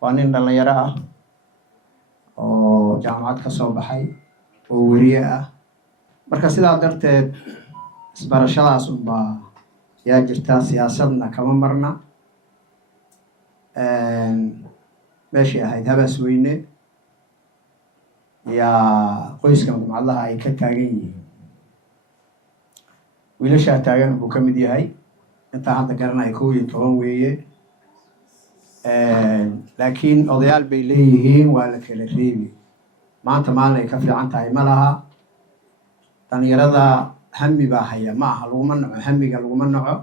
waa nin dhalinyaro ah oo jaamacad ka soo baxay oo weriye ah marka sidaa darteed isbarashadaas unbaa yaa jirta siyaasadna kama marna meeshii ahayd habaas weyne yaa qoyskan gumcadlaha ay ka taagan yihiin wiilashaa taagan buu ka mid yahay intaa hadda garanaya 11 weeye laakiin odayaal bay leeyihiin waa la kala reebi maanta maalin ay ka fiican tahay ma laha dhalinyarada hami baa haya ma aha laguma naco hamiga laguma naco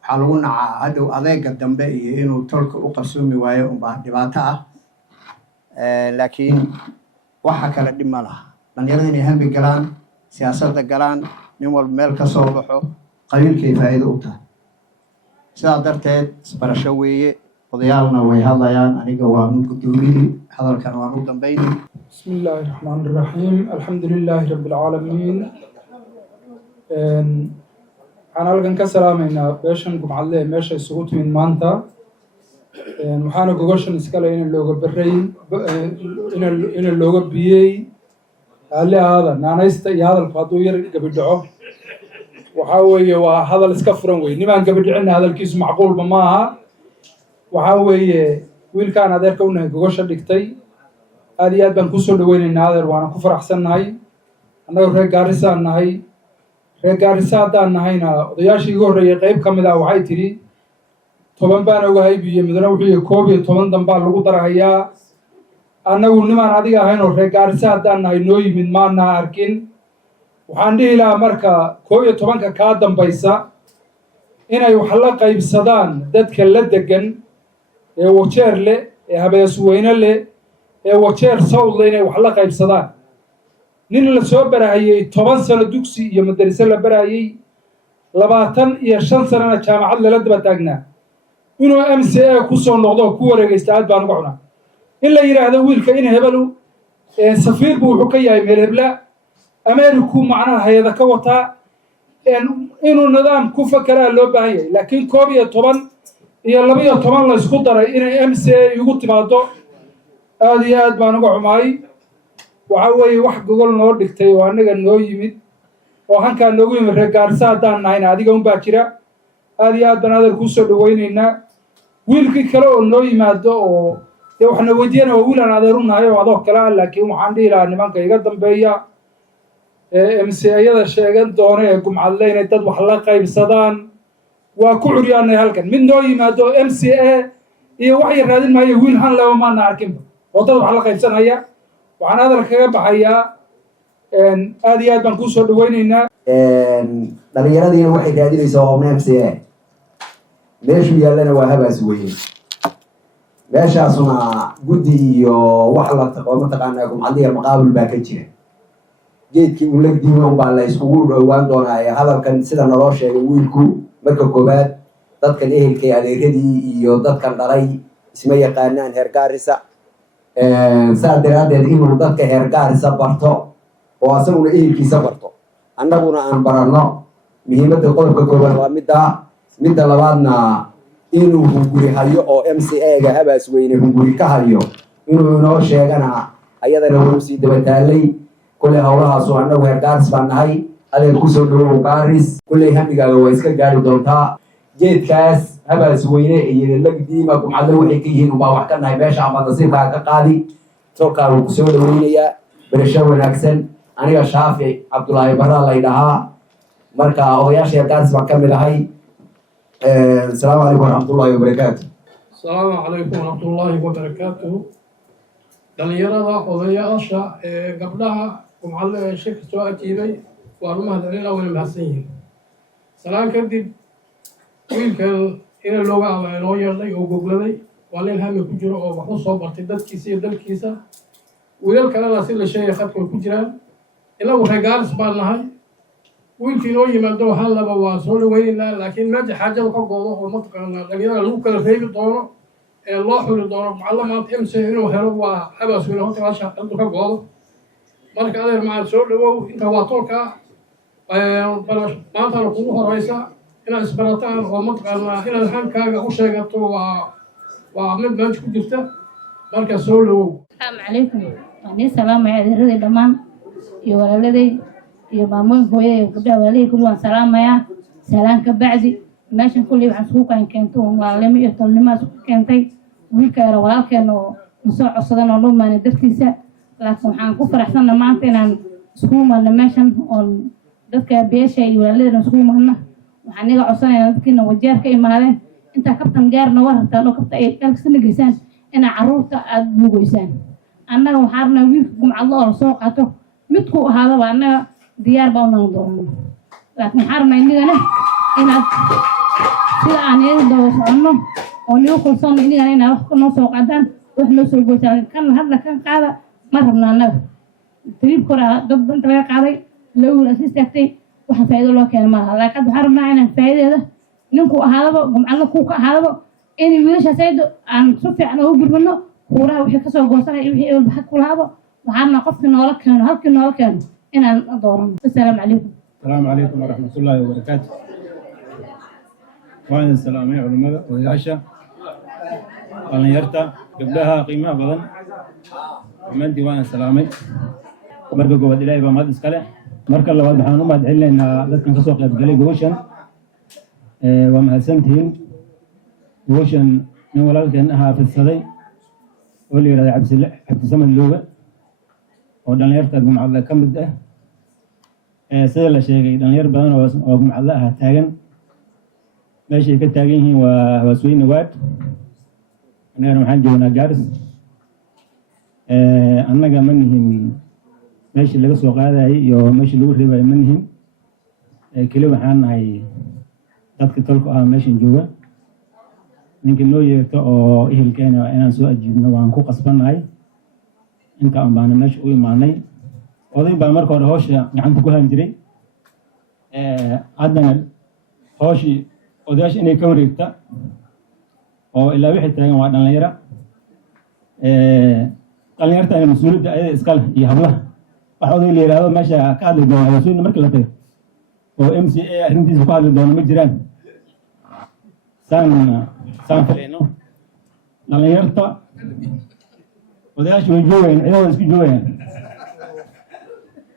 waxaa lagu nacaa hadhow adeega dambe iyo inuu tolka u qabsoomi waayo unbaa dhibaato ah laakiin waxa kale dhib ma laha dhalinyarada inay hami galaan siyaasadda galaan nin walba meel ka soo baxo qabiilkay faa'iido u tahay sidaa darteed isbarasho weeye odayaalna way hadlayaan aniga waa mid gudoomiyey hadalkan waan u dambeynay بسم الله الرحمن الرحيم الحمد لله رب العالمين أنا halkan ka salaameynaa beeshan gumcadle meesha isugu timid maanta waxaana gogoshan iskale in looga biyey alle aada naanaysta iyo hadalku hadduu yar gabadhaco waxaa weeye waa hadal iska furan wey nimaan gabadhicina hadalkiisu macquulba ma aha waxaa weeye wiilkaan adeerka u nahay gogosha dhigtay aad iyo aad baan kusoo dhaweynaynaa adeer waana ku faraxsannahay annaga reer Gaarisa nahay reer Gaarisa haddaan nahayna odayaashii iga horreeyay qayb ka mid ah waxay tidhi 10 baan ogahay biyo midna wuxuu yahay 11 dambaa lagu darahayaa annagu nimaan adiga ahayn oo reer Gaarisa haddaan nahay noo yimid maana arkin waxaan dhihi lahaa marka 11ka kaa dambaysa inay wax la qaybsadaan dadka la degan ee wajeer leh ee habees weyne leh ee wajeer sawdle inay wax la qaybsadaan nin la soo barahayay 10 sano dugsi iyo madrasa la barahayay 25 sanana jaamacad lala daba taagnaa inuu MCA ku soo noqdo ku wareegaysta aad baan uga xunaa in la yiraahdo wiilka in hebelu safiir buu wuxuu ka yahay meel hebla Ameeriku macnaha hay'ada ka wataa inuu nidaam ku fakaraa loo baahan yahay laakiin 11 iyo 12 la isku daray inay MCA ugu timaado aad iyo aad baan uga xumaay waxa weeye wax gogol noo dhigtay oo anaga noo yimid oo hankaa noogu yimid reer Gaarisa haddaan nahayna adiga un baa jira aad iyo aad baan adeer kuu soo dhaweynaynaa wiilkii kale oo noo yimaado oo waxna weydiiyana waa wiilaan adeer u nahay oo adoo kale ah laakiin waxaan dhihi lahaa nimanka iga dambeeya MCA-yada sheegan doona ee gumcadle inay dad wax la qaybsadaan waa ku curyaanay halkan mid noo yimaado MCA iyo wax yar raadin maayo wiil han laba maana arkinba oo dad wax la qaybsanaya waxaan hadal kaga baxayaa aad iyo aad baan kuu soo dhaweynaynaa dhalinyaradiina waxay raadinaysaa oo MCA meeshuu yaallana waa habaas weye meeshaasuna guddi iyo wax la mataqaanaa gumcadliya maqaabul baa ka jira geedkii uu lagdiima unbaa la iskugu dhowaan doonaa ee hadalkan sida naloo sheegay wiilku marka koowaad dadkan ehelkay adeeradii iyo dadkan dhalay isma yaqaanaan heer Gaarisa saa daraadeed inuu dadka heer Gaarisa barto oo asaguna ehelkiisa barto annaguna aan baranno muhiimadda qodobka koowaad waa midda labaadna inuu hunguri hayo oo MCA-ga habaas weyne hunguri ka hayo inuu inoo sheegana ayadana wuu sii daba taalay kulley howlahaasoo annagu heer Gaaris baan nahay adeer kusoo dhawow Gaaris kulley hamigaaga waa iska gaari doontaa geedkaas habaas weyne iyo lagdiima gumcadle waxay ka yihiin ubaa wax ka nahay meesha ama nasiibkaa ka qaadi tolkaa wuu kusoo dhaweynayaa barasho wanaagsan aniga Shaafic Cabdullaahi Barra la yidhahaa marka odayaasha heer Gaaris baan ka mid ahay السلام عليكم ورحمة الله وبركاته. السلام عليكم ورحمة الله وبركاته. dhalinyarada odayaasha gabdhaha gumcadle shirka soo ajiibay waa mahadcelin awal mahadsan yihiin salaan kadib wiilkan in looga abaay loo yeelay oo gogladay waa nin hami ku jiro oo wax u soo bartay dadkiisa iyo dalkiisa wiilal kalena si la sheegay khadka ku jiraan inagu reer Gaaris baan nahay wiilkii noo yimaado hal laba waa soo dhaweynaa laakiin meesha xaajada ka goodo oo mataqaanaa dhalinyarada lagu kala reebi doono loo xuli doono macallamaad MC inuu helo waa habaas weyn horta waa shaqadu ka goodo marka adeer macaan soo dhawow inta waa tolka maantana kugu horeysa inaad isbarataan oo mataqaanaa inaad hankaaga u sheegato waa mid meesha ku jirta marka soo dhawow. Assalaamu calaykum. Waan salaamaya adeeradii dhammaan iyo walaaladey iyo maamooyinka hooyada iyo gabdhaha walaalihii kulli waan salaamayaa. Salaan ka bacdi meeshan kulli waxaan isugu keento walaalnimo iyo tolnimo isku keentay wiilka yar walaalkeena oo soo codsadan oo dhuumaana dartiisa laakiin waxaan ku faraxsanahay maanta inaan iskugu imaano meeshan oo dadka beesha iyo walaaladeyna iskugu imaano waxaan iga codsanayaa dadkiina wajeer ka imaadeen intaa kabtan gaarna waa rabtaan oo kabta ay kalkasana geysaan inaa carruurta aada buugaysaan annaga waxaa rabnaa wiilka gumcadlo oo lasoo qaato midku ahaadaba annaga diyaar baa unaga doonno laakiin waxaa rabnaa inigana inaad sida aan iyada daba soconno oo nigu kulsanno inigana inaad wax noo soo qaadaan wax noo soo goysaan kan hadla kan qaada ma rabna annaga tariibka hore dad inta laga qaaday loo wiil asi istaagtay waxa faa'iido loo keena malaha laakiin waxaa rabnaa inaan faa'iideeda ninku ahaadaba gumcadlo kuu ka ahaadaba in wiilashaas aydo aan si fiican ugu gurmano kuuraha wixii kasoo goosanay iyo wixii ehelba xag ku lahaaba waxaana qofkii noola keeno halkii noola keeno inaan doorano. Assalaamu calaykum. Assalaamu calaykum waraxmatullaahi wabarakaatu. waan salaamay culimada odayaasha dhalinyarta gabdhaha qiimaha badan dhammaantiin waan salaamay. marka koowaad ilaahay baa mahad iskale marka labaad waxaan u mahad celinaynaa dadkan kasoo qayb galay goboshan waa mahadsantihiin. goboshan nin walaalkeen ahaa fidsaday oo la yidhahda cabdisamad looga oo dhalinyarta gumcadle ka mid ah sida la sheegay dhalinyar badan oo gumcadle ah taagan meeshay ka taagan yihiin waa Waasweyne Ward annagana waxaan joognaa Gaaris annaga ma nihin meeshii laga soo qaadayay iyo meeshii lagu reebayay ma nihin keli waxaan nahay dadka tolka ah meeshan jooga ninka noo yeerto oo ehelkeena inaan soo ajiibno waan ku qasbannahay inta aan baana meesha u imaanay oday baa marka hore hawsha gacanta ku han jiray haddana hawshii odayaasha inay ka wareegta oo ilaa wixii taagan waa dhalinyaro dhalinyarta mas-uuliyadda ayada iskale iyo hablaha wax oday la yidhaahdo meesha ka hadli doona mas-uuliyadda markii la tago oo MCA arrintiisa ku hadli doona ma jiraan saan filayno dhalinyarta odayaasha way joogayaan cidahooda isku joogayaan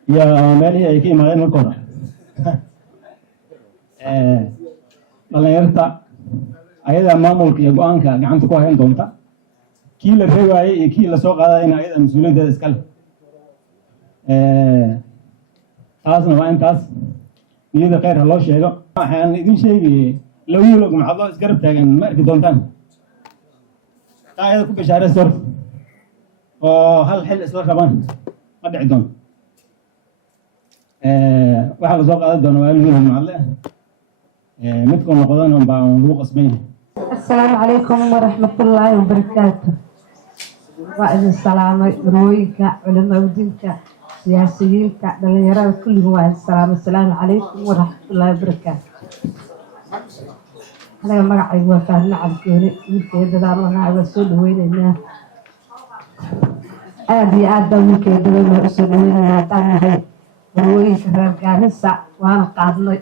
iyo meelihii ay ka imaadeen marka hore dhalinyarta ayadaa maamulka iyo go-aanka gacanta ku hayn doonta kii la reebaayay iyo kii lasoo qaadayna ayadaa mas-uuliyaddeeda iskale taasna waa intaas niyada khayr ha loo sheego waxaan idin sheegayay laba wiil oo gumcadlo isgarab taagan ma arki doontaan taa ayada ku bashaaraysa horta oo hal xil isla rabaan ma dhici doonto waxaa lasoo qaadan doona waa wiil gumcadle midkuu noqdana baa lagu qasban yahay. Assalaamu calaykum waraxmatullaahi wabarakaatu. waa idin salaamay marwooyinka culimada siyaasiyiinta dhalinyarada kulligood waa idin salaamay. Assalaamu calaykum waraxmatullaahi wabarakaatu. anaga magacaygu waa Faadna Cabdigeene wiilkeedadaan waa soo dhaweynaynaa aad iyo aad baan wiilkeedada loo soo dhaweynaynaa haddaan nahay marwooyinka reer Gaarisa waana qaadnay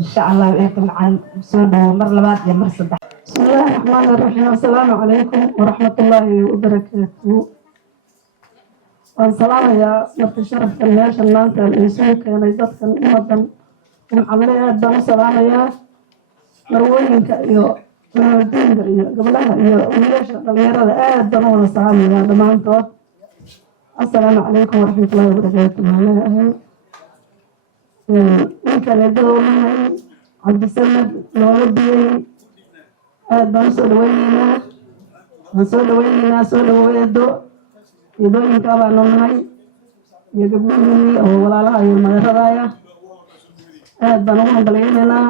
insha Allah inta macaan soo dhawo mar labaad iyo mar saddex. Bismillaahi Rahmaani Rahiim. Assalaamu calaykum waraxmatullaahi wabarakaatuh. waan salaamayaa marka sharafka meeshan maanta ay soo keenay dadkan ummadan gumcadle aad baan u salaamayaa marwooyinka iyo diinka iyo gabdhaha iyo wiilasha dhalinyarada aad baan u wada salaamayaa dhammaantood. Assalaamu calaykum waraxmatullaahi wabarakaatuh. ninkan eedadoonahay cabdisamad looga biyey aad baan usoo dhaweyneynaa soo dhaweedo eedooyinka baanu nahay iyo gabdhihii oo walaalaha iyo madeeradaya aad baan ugu hambaleyneynaa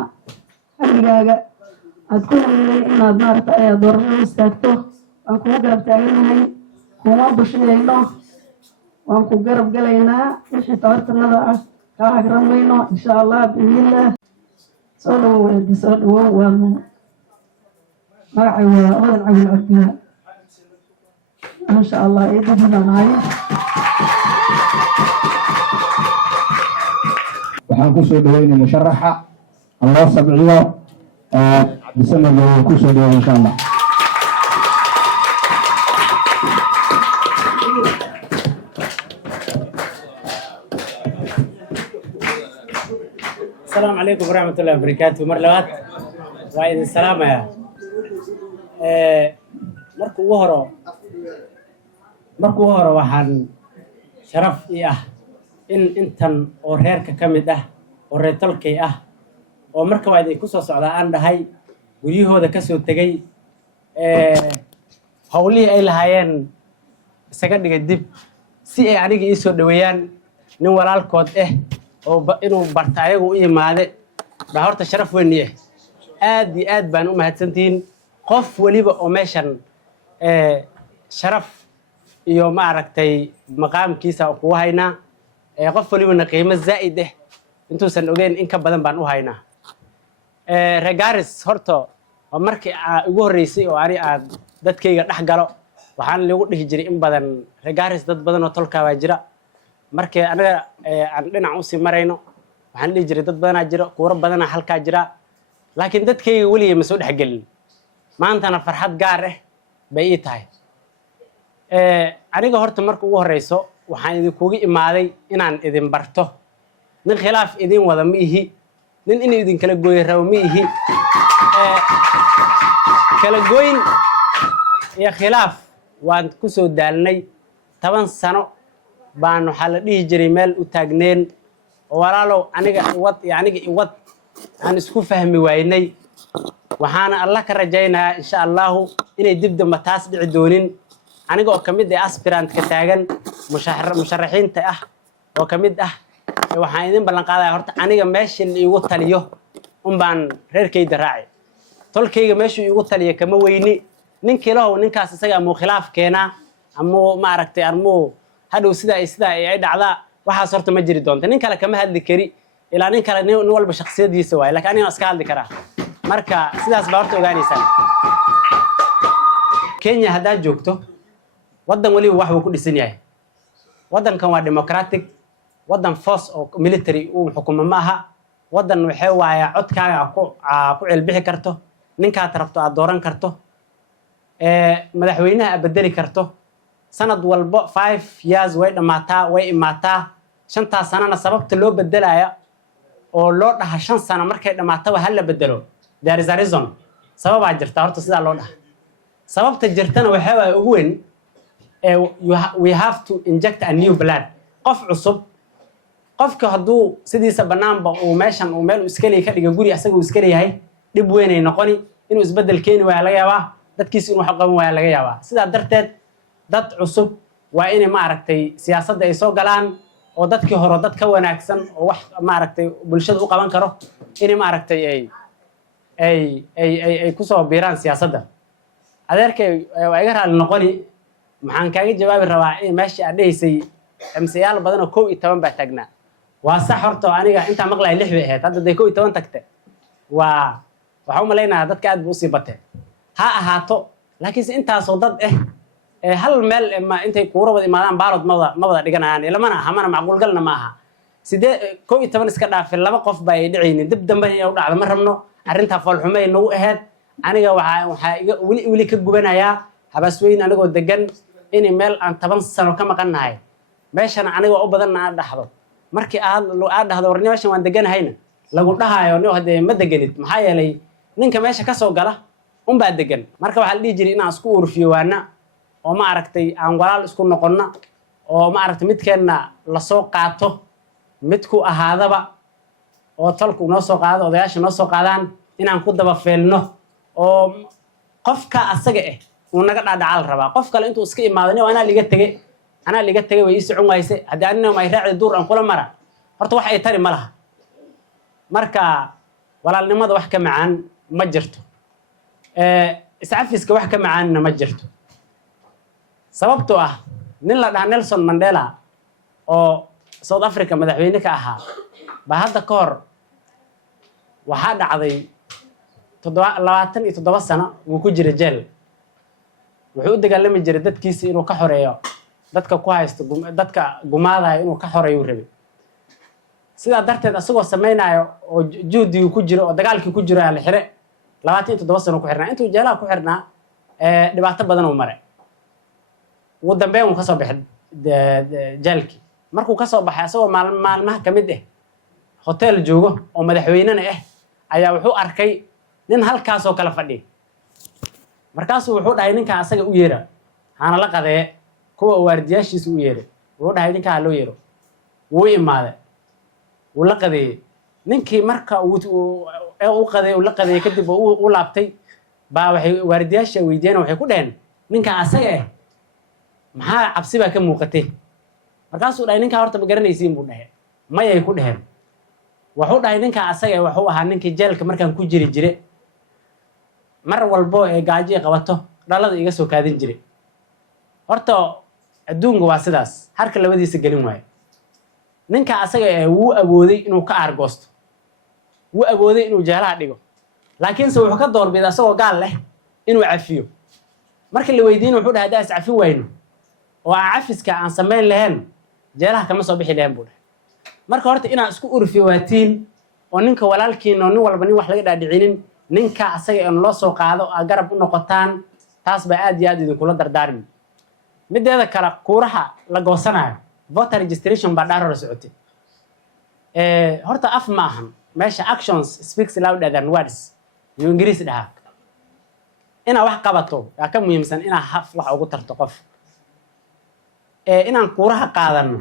xilligaaga aad ku hamiday inaad maaragta ayaad doorashada istaagto waan kugu garab taaganahay kuma bushiyeyno waan ku garab galaynaa wixii tabartanada ah kaa hagran mayno insha Allah biidnillah. soo dhawow waanu magacay waa odan cawil cabdillah ما شاء الله إيدي معي waxaan ku soo dhaweynay musharaxa Allah sabciyo cabdisamad oo ku soo dhaweeyay insha Allah السلام عليكم ورحمة الله وبركاته مرلوات وعيد السلام يا markuu hore waxaan sharaf ii ah in intan oo reerka ka mid ah oo reertolkay ah oo marka waa idin ku soo socdaa aan dhahay guryahooda ka soo tegay howlihii ay lahaayeen isaga dhigay dib si ay aniga ii soo dhaweeyaan nin walaalkood oo inuu barta ayagu u yimaade baa horta sharaf weyn ii aad iyo aad baan u mahadsantihiin qof waliba oo meeshan sharaf iyo ma aragtay maqaamkiisa kugu haynaa qof walibana qiimo zaa'id intuusan ogeyn in ka badan baan u haynaa regaris horta waa markii ugu horreysay oo ani aad dadkayga dhex galo waxaan lagu dhihi jiray in badan regaris dad badan oo tolkaa baa jira markii anaga aan dhinac usii marayno waxaan dhihi jiray dad badanaa jira kuuro badanaa halkaa jira laakiin dadkayga weligay ma soo dhexgelin maantana farxad gaar bay ii tahay aniga horta marka ugu horeyso waxaan idinkugu imaaday inaan idin barto nin khilaaf idin wada ma ihi nin inuu idin kala gooyo rabo ma ihi kala gooyn iyo khilaaf waan ku soo daalnay 10 sano baan waxaa la dhihi jiray meel u taagneen oo walaalow aniga iwad aan isku fahmi waynay waxaana Allah ka rajaynayaa insha Allah inay dib dambe taas dhici doonin aniga oo kamid ah aspirant ka taagan musharaxiinta oo kamid waxaan idin ballan qaadayaa horta aniga meeshan iigu taliyo baan reerkayda raacay tolkayga meeshu iigu taliyo kama weyni ninkiilahow ninkaas isaga ama khilaaf keena ama ma aragtay armo hadhow sida ay dhacdaa waxaas horta ma jiri doonto nin kale kama hadli kari ilaa nin kale nin walba shakhsiyadiisa waay laakiin aniga iska hadli karaa marka sidaas baa horta ogaanaysaan Kenya haddaa joogto wadan waliba wax uu ku dhisan yahay wadankan waa democratic wadan force oo military uu xukumo ma aha wadan waxay waaya codkaaga ku cilbixi karto ninkaad rabto aad dooran karto madaxweynaha bedeli karto sanad walba 5 years way dhamaataa way imaataa 5 sanana sababta loo bedelaya oo loo dhaha 5 sano markay dhamaato hal la bedelo there is a reason sababaa jirta horta sida loo dhaha sababta jirtana waxa ay ugu weyn we have to inject a new blood qof cusub qofka haduu sidiisa banaanba uu meeshan uu meel iska leeyahay ka dhiga guri asaga uu iska leeyahay dib weyn ay noqoni inuu isbedel keeni waa laga yaabaa dadkiisa inuu wax qaban waa laga yaabaa sida darteed dad cusub waa inay ma aragtay siyaasadda ay soo galaan oo dadkii hore dad ka wanaagsan oo wax ma aragtay bulshada u qaban karo inay ma aragtay ay ku soo biiraan siyaasadda adeerkay waa iga raali noqoni maxaan kaaga jawaabi rabaa in meeshii aad dhaysay MCyaal badan oo 12 baa taagnaa waa sax horta aniga inta maqlay 6 bay ahayd hadda 12 tagtay waxa u maleynayaa dadka aad buu sii batay ha ahaato laakiin intaas oo dad hal meel ma intay kuuro wada imaadaan baalod ma wada dhiganayaan ilamana hamana macquul galna ma aha 12 iska dhaafay laba qof baa ay dhicayeen dib dambe ay u dhacdo ma rabno arinta falxumay nagu ahayd aniga waxa wili ka gubanayaa habasweyn anigoo degan in meel aan 10 sano ka maqanahay meeshan aniga u badan aan dhaxdo markii aad dhahdo warni meeshan waan deganahayna lagu dhahayo noo hadee ma deganid maxaa yeelay ninka meesha ka soo gala baa degan marka waxa la dhigi jiray inaan isku urfiyo waana oo ma aragtay aan walaal isku noqonna oo ma aragtay midkeena la soo qaato midku ahaadaba oo tolku noo soo qaado odayaasha noo soo qaadaan inaan ku daba feelno oo qofka asaga uu naga dhaadhacal rabaa qof kale intuu iska imaadana ana liga tagay way socon waayse hadii anina ma raacay duur aan kula mara horta wax ay tari malaha marka walaalnimada wax ka macaan ma jirto iscafiska wax ka macaanna ma jirto sababtoo ah nin la dhaha Nelson Mandela oo South Africa madaxweyne ka ahaa ba hadda ka hor waxa dhacday labaatan iyo toddoba sano wuu ku jira jeel wuxuu u dagaalami jiray dadkiisa inuu ka xoreeyo dadka ku haysto dadka gumaadaya inuu ka xoreeyo rabay sidaa darteed asagoo samaynayo oo juhdigu ku jiro oo dagaalkii ku jiro la xire 27 sano ku xirnaa intuu jeelaha ku xirnaa dhibaato badan uu maray ugu dambeyn uu ka soo baxay jeelkii markuu ka soo baxay asagoo maalmaha ka mid ah hotel joogo oo madaxweynena ah ayaa wuxuu arkay nin halkaas oo kala fadhiya markaasuu wuxuu dhahay ninkan asaga u yeera hana la qadee kuwa waardiyaashiisa u yeeray wuxuu dhahay ninkan loo yeero wuu imaaday wuu la qadeeyay ninkii marka uu qadeeyay uu la qadeeyay kadib uu laabtay baa waxay waardiyaasha weydiiyeen waxay ku dhaheen ninkan asaga ah maxaa cabsi baa ka muuqatay markaasuu dhahay ninkan horta ma garanaysiin buu dhahay mayay ku dhaheen wuxuu dhahay ninkan asaga ah wuxuu ahaa ninkii jeelka markaan ku jire mar walbo ee gaajo ay qabato dhalada iga soo kaadin jiray horta adduunka waa sidaas harka labadiisa gelin waayo ninka asaga ee wuu awooday inuu ka aargoosto wuu awooday inuu jeelaha dhigo laakiinse wuxuu ka doorbiday asagoo gaal leh inuu cafiyo markii la weydiin wuxuu dhahay haddii cafin wayno oo cafiska aan samayn lahayn jeelaha kama soo bixi lahayn buu dhahay marka horta inaan isku urfi waatiin oo ninka walaalkiina oo nin walba nin wax laga dhaadhicinin ninka asaga in loo soo qaado garab u noqotaan taas baa aad iyo aad idinkula dardaarmi mideeda kale kuuraha la goosanayo voter registration baa dhaar hore socotay horta af ma ahan meesha actions speaks louder than words iyo ingiriis dhaha inaa wax qabato yaa ka muhiimsan inaa haf wax ugu tarto qof inaan kuuraha qaadano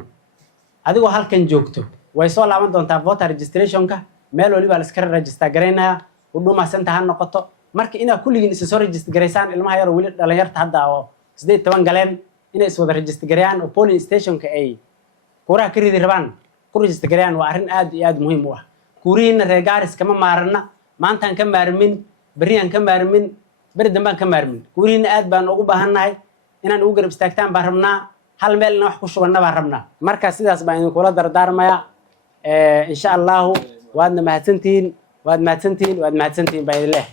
adigoo halkan joogto way soo laaban doontaa voter registrationka meel waliba la iska register garaynaya huduma center ha noqoto marka inaa kulligiin isa soo register garaysaan ilmaha yar wali dhalinyarta hadda oo 18 galeen inay is wada register garayaan oo polling stationka ay kuuraha ka ridi rabaan ku register garayaan waa arrin aad iyo aad muhiim u ah kuurihiina reer Gaaris kama maarna maantaan ka maarmin bariyan ka maarmin bari dambaan ka maarmin kuurihiina aad baan ugu baahannahay inaan ugu garab istaagtaan baan rabnaa hal meelna wax ku shubanna baan rabnaa marka sidaas baan idin kula dardaarmaya insha Allah waadna mahadsantiin waad mahadsantiin baa idin leh